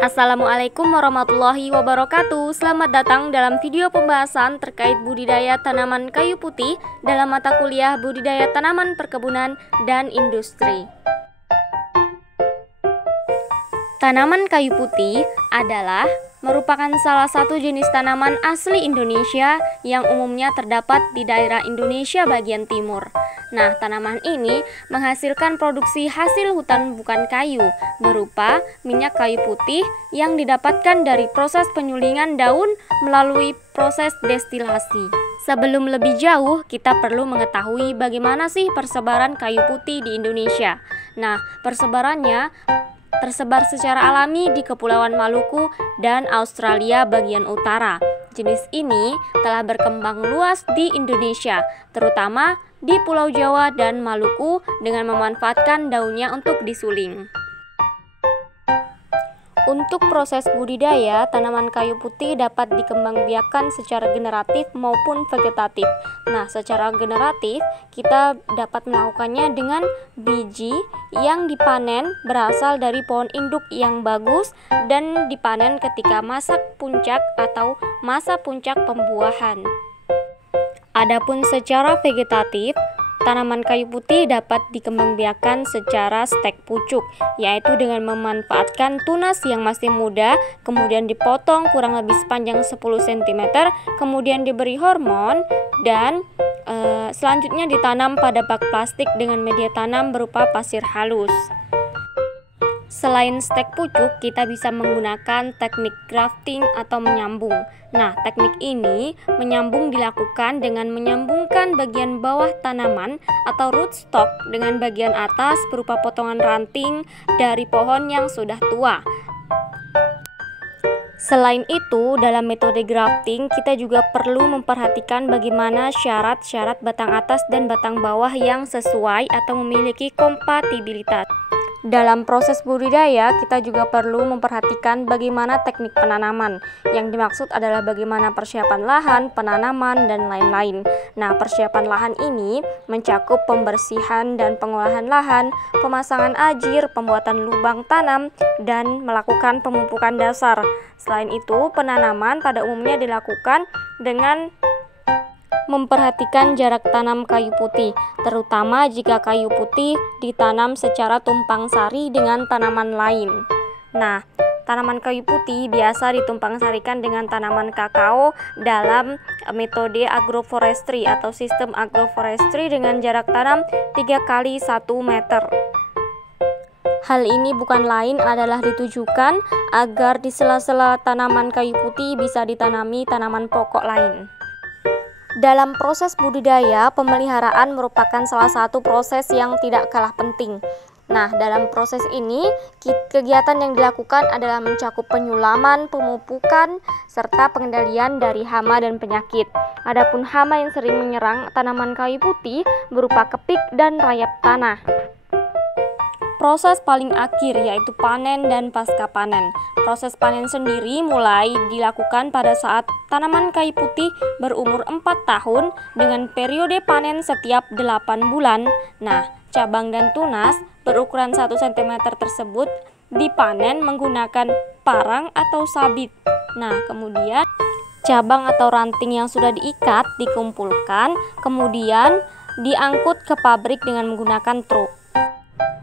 Assalamualaikum warahmatullahi wabarakatuh. Selamat datang dalam video pembahasan terkait budidaya tanaman kayu putih dalam mata kuliah budidaya tanaman perkebunan dan industri. Tanaman kayu putih adalah merupakan salah satu jenis tanaman asli Indonesia yang umumnya terdapat di daerah Indonesia bagian timur. Nah, tanaman ini menghasilkan produksi hasil hutan bukan kayu berupa minyak kayu putih yang didapatkan dari proses penyulingan daun melalui proses destilasi. Sebelum lebih jauh, kita perlu mengetahui bagaimana sih persebaran kayu putih di Indonesia. Nah, persebarannya tersebar secara alami di Kepulauan Maluku dan Australia bagian utara. Jenis ini telah berkembang luas di Indonesia, terutama di Pulau Jawa dan Maluku dengan memanfaatkan daunnya untuk disuling. Untuk proses budidaya, tanaman kayu putih dapat dikembangbiakkan secara generatif maupun vegetatif. Nah, secara generatif, kita dapat melakukannya dengan biji yang dipanen berasal dari pohon induk yang bagus dan dipanen ketika masa puncak atau masa puncak pembuahan. Adapun secara vegetatif, tanaman kayu putih dapat dikembangbiakkan secara stek pucuk, yaitu dengan memanfaatkan tunas yang masih muda, kemudian dipotong kurang lebih sepanjang 10 cm, kemudian diberi hormon, dan selanjutnya ditanam pada bak plastik dengan media tanam berupa pasir halus. Selain stek pucuk, kita bisa menggunakan teknik grafting atau menyambung. Nah, teknik ini menyambung dilakukan dengan menyambungkan bagian bawah tanaman atau rootstock dengan bagian atas berupa potongan ranting dari pohon yang sudah tua. Selain itu, dalam metode grafting, kita juga perlu memperhatikan bagaimana syarat-syarat batang atas dan batang bawah yang sesuai atau memiliki kompatibilitas. Dalam proses budidaya, kita juga perlu memperhatikan bagaimana teknik penanaman. Yang dimaksud adalah bagaimana persiapan lahan, penanaman, dan lain-lain. Nah, persiapan lahan ini mencakup pembersihan dan pengolahan lahan, pemasangan ajir, pembuatan lubang tanam, dan melakukan pemupukan dasar. Selain itu, penanaman pada umumnya dilakukan dengan memperhatikan jarak tanam kayu putih, terutama jika kayu putih ditanam secara tumpang sari dengan tanaman lain. Nah, tanaman kayu putih biasa ditumpang sarikan dengan tanaman kakao dalam metode agroforestry atau sistem agroforestry dengan jarak tanam 3 kali 1 meter. Hal ini bukan lain adalah ditujukan agar di sela-sela tanaman kayu putih bisa ditanami tanaman pokok lain. Dalam proses budidaya, pemeliharaan merupakan salah satu proses yang tidak kalah penting. Nah, dalam proses ini, kegiatan yang dilakukan adalah mencakup penyulaman, pemupukan, serta pengendalian dari hama dan penyakit. Adapun hama yang sering menyerang tanaman kayu putih berupa kepik dan rayap tanah. Proses paling akhir yaitu panen dan pasca panen. Proses panen sendiri mulai dilakukan pada saat tanaman kayu putih berumur 4 tahun dengan periode panen setiap 8 bulan. Nah, cabang dan tunas berukuran 1 cm tersebut dipanen menggunakan parang atau sabit. Nah, kemudian cabang atau ranting yang sudah diikat dikumpulkan, kemudian diangkut ke pabrik dengan menggunakan truk.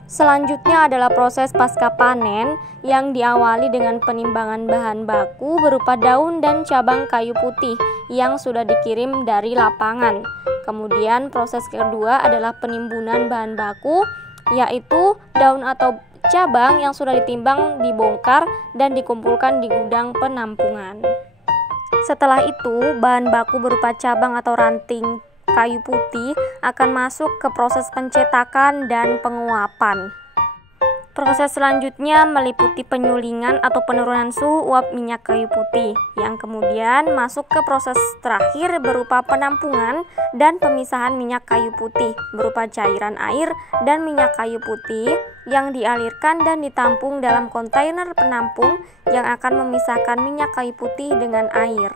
Selanjutnya adalah proses pasca panen yang diawali dengan penimbangan bahan baku berupa daun dan cabang kayu putih yang sudah dikirim dari lapangan. Kemudian proses kedua adalah penimbunan bahan baku, yaitu daun atau cabang yang sudah ditimbang dibongkar dan dikumpulkan di gudang penampungan. Setelah itu, bahan baku berupa cabang atau ranting kayu putih akan masuk ke proses pencetakan dan penguapan. Proses selanjutnya meliputi penyulingan atau penurunan suhu uap minyak kayu putih, yang kemudian masuk ke proses terakhir berupa penampungan dan pemisahan minyak kayu putih berupa cairan air dan minyak kayu putih yang dialirkan dan ditampung dalam kontainer penampung yang akan memisahkan minyak kayu putih dengan air.